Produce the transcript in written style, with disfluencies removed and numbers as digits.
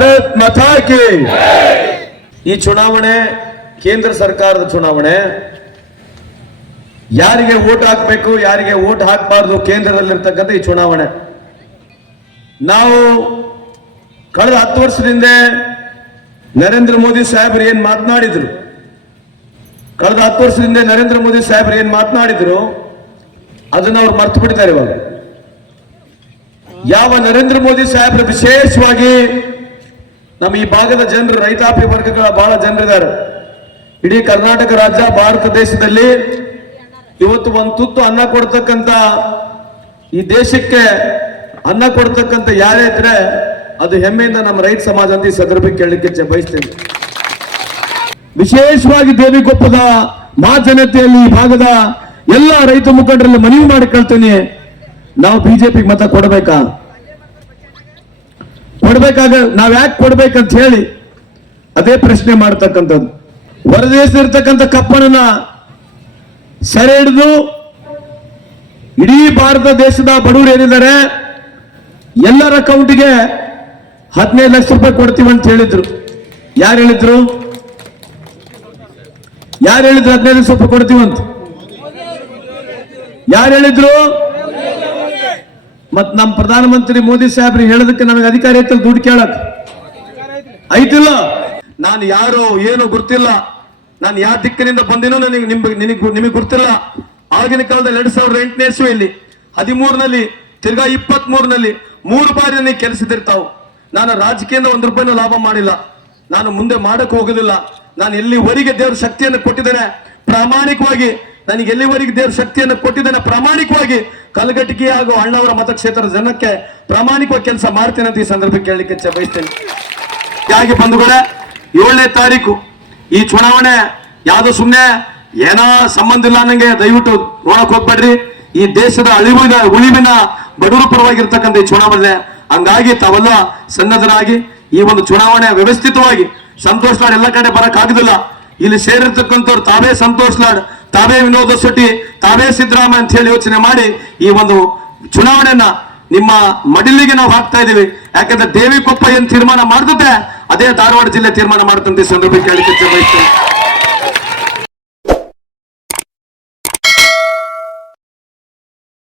ಭಾರತ್ ಮಾತಾ ಕಿ. ಈ ಚುನಾವಣೆ ಕೇಂದ್ರ ಸರ್ಕಾರದ ಚುನಾವಣೆ. ಯಾರಿಗೆ ವೋಟ್ ಹಾಕಬೇಕು, ಯಾರಿಗೆ ವೋಟ್ ಹಾಕಬಾರ್ದು ಕೇಂದ್ರದಲ್ಲಿರ್ತಕ್ಕಂಥ ಈ ಚುನಾವಣೆ. ನಾವು ಕಳೆದ 10 ವರ್ಷದಿಂದ ನರೇಂದ್ರ ಮೋದಿ ಸಾಹೇಬರು ಏನ್ ಮಾತನಾಡಿದ್ರು, ಕಳೆದ 10 ವರ್ಷದಿಂದ ನರೇಂದ್ರ ಮೋದಿ ಸಾಹೇಬರು ಏನ್ ಮಾತನಾಡಿದ್ರು ಅದನ್ನ ಅವ್ರು ಮರ್ತು ಬಿಟ್ಟಿದ್ದಾರೆ. ಇವಾಗ ಯಾವ ನರೇಂದ್ರ ಮೋದಿ ಸಾಹೇಬರು ವಿಶೇಷವಾಗಿ ನಮ್ಮ ಈ ಭಾಗದ ಜನರು, ರೈತಾಪಿ ವರ್ಗಗಳ ಬಹಳ ಜನರಿದ್ದಾರೆ. ಇಡೀ ಕರ್ನಾಟಕ ರಾಜ್ಯ ಭಾರತ ದೇಶದಲ್ಲಿ ಇವತ್ತು ಒಂದು ತುತ್ತು ಅನ್ನ ಕೊಡ್ತಕ್ಕಂಥ, ಈ ದೇಶಕ್ಕೆ ಅನ್ನ ಕೊಡ್ತಕ್ಕಂಥ ಯಾರೇ ಇದ್ರೆ ಅದು ಹೆಮ್ಮೆಯಿಂದ ನಮ್ಮ ರೈತ ಸಮಾಜ ಅಂತ ಈ ಸಂದರ್ಭಕ್ಕೆ ಕೇಳಲಿಕ್ಕೆ ಬಯಸ್ತೇನೆ. ವಿಶೇಷವಾಗಿ ದೇವಿಗೊಪ್ಪದ ಜನತೆಯಲ್ಲಿ ಈ ಭಾಗದ ಎಲ್ಲ ರೈತ ಮುಖಂಡರಲ್ಲಿ ಮನವಿ ಮಾಡಿಕೊಳ್ತೇನೆ, ನಾವು ಬಿಜೆಪಿಗೆ ಮತ ಕೊಡಬೇಕಾಗ ನಾವ್ ಯಾಕೆ ಕೊಡ್ಬೇಕಂತ ಹೇಳಿ ಅದೇ ಪ್ರಶ್ನೆ ಮಾಡ್ತಕ್ಕಂಥದ್ದು. ಹೊರದೇಶ ಇರ್ತಕ್ಕಂಥ ಕಪ್ಪನನ್ನ ಸೆರೆ ಹಿಡಿದು ಇಡೀ ಭಾರತ ದೇಶದ ಬಡವರು ಏನಿದ್ದಾರೆ ಎಲ್ಲರ ಅಕೌಂಟ್ಗೆ 15 ಲಕ್ಷ ರೂಪಾಯಿ ಕೊಡ್ತೀವಿ ಅಂತ ಹೇಳಿದ್ರು. ಯಾರು ಹೇಳಿದ್ರು 15 ಲಕ್ಷ ರೂಪಾಯಿ ಕೊಡ್ತೀವಂತ? ಯಾರು ಹೇಳಿದ್ರು? ಮತ್ ನಮ್ಮ ಪ್ರಧಾನಮಂತ್ರಿ ಮೋದಿ ಸಾಹೇಬ್ರು ಹೇಳೋದಕ್ಕೆ ನಮಗೆ ಅಧಿಕಾರ ಐತಲ್ಲ, ದುಡ್ಡು ಕೇಳಕ್ ಐತಿಲ್ಲ. ನಾನು ಯಾರು ಏನು ಗೊತ್ತಿಲ್ಲ, ನಾನು ಯಾವ ದಿಕ್ಕಿನಿಂದ ಬಂದಿನೋ ನಿಮಗೆ ಗೊತ್ತಿಲ್ಲ. ಆಗಿನ ಕಾಲದಲ್ಲಿ 2008ನೇ ಇಸ್ವಿಯಲ್ಲಿ 13ನಲ್ಲಿ ತಿರ್ಗಾ 23ನಲ್ಲಿ 3 ಬಾರಿ ನನಗೆ ಕೆಲಸದಿರ್ತಾವು. ನಾನು ರಾಜಕೀಯದಿಂದ 1 ರೂಪಾಯಿನೂ ಲಾಭ ಮಾಡಿಲ್ಲ, ನಾನು ಮುಂದೆ ಮಾಡಕ್ ಹೋಗುದಿಲ್ಲ. ನಾನು ಎಲ್ಲಿವರೆಗೆ ದೇವ್ರ ಶಕ್ತಿಯನ್ನು ಕೊಟ್ಟಿದ್ದೇನೆ ಪ್ರಾಮಾಣಿಕವಾಗಿ, ನನಗೆ ಎಲ್ಲಿವರೆಗೆ ದೇವ್ರ ಶಕ್ತಿಯನ್ನು ಕೊಟ್ಟಿದ್ದೇನೆ ಪ್ರಾಮಾಣಿಕವಾಗಿ ಕಲಘಟಕಿ ಹಾಗೂ ಅಣ್ಣವರ ಮತಕ್ಷೇತ್ರದ ಜನಕ್ಕೆ ಪ್ರಾಮಾಣಿಕವಾಗಿ ಕೆಲಸ ಮಾಡ್ತೇನೆ ಅಂತ ಈ ಸಂದರ್ಭಕ್ಕೆ ಕೇಳಲಿಕ್ಕೆ ಬಯಸ್ತೇನೆ. ಹಾಗೆ ಬಂಧುಗಳೇ, 7ನೇ ತಾರೀಕು ಈ ಚುನಾವಣೆ ಯಾವ್ದು ಸುಮ್ಮನೆ ಏನೋ ಸಂಬಂಧ ಇಲ್ಲ ಅನ್ನಂಗೆ ದಯವಿಟ್ಟು ನೋಡಕ್ ಹೋಗ್ಬೇಡ್ರಿ. ಈ ದೇಶದ ಉಳಿವಿನ ಬಡವರ ಪರವಾಗಿರ್ತಕ್ಕಂಥ ಈ ಚುನಾವಣೆ. ಹಂಗಾಗಿ ತಾವೆಲ್ಲ ಸನ್ನದ್ಧರಾಗಿ ಈ ಒಂದು ಚುನಾವಣೆ ವ್ಯವಸ್ಥಿತವಾಗಿ, ಸಂತೋಷ್ ಲಾಡ್ ಎಲ್ಲ ಕಡೆ ಬರಕ್ ಆಗುದಿಲ್ಲ. ಇಲ್ಲಿ ಸೇರಿರ್ತಕ್ಕಂಥವ್ರು ತಾವೇ ಸಂತೋಷ್ ಲಾಡ್, ತಾವೇ ವಿನೋದ ಶೆಟ್ಟಿ, ತಾವೇ ಸಿದ್ದರಾಮಯ್ಯ ಅಂತ ಹೇಳಿ ಯೋಚನೆ ಮಾಡಿ ಈ ಒಂದು ಚುನಾವಣೆಯನ್ನ ನಿಮ್ಮ ಮಡಿಲಿಗೆ ನಾವು ಹಾಕ್ತಾ ಇದೀವಿ. ಯಾಕಂದ್ರೆ ದೇವಿಕೊಪ್ಪ ಏನ್ ತೀರ್ಮಾನ ಮಾಡ್ತದೆ ಅದೇ ಧಾರವಾಡ ಜಿಲ್ಲೆ ತೀರ್ಮಾನ ಮಾಡ್ತಂತೆ ಸಂದರ್ಭಕ್ಕೆ ಕೇಳಿಕೆ ಬಯಸ್ತೇನೆ.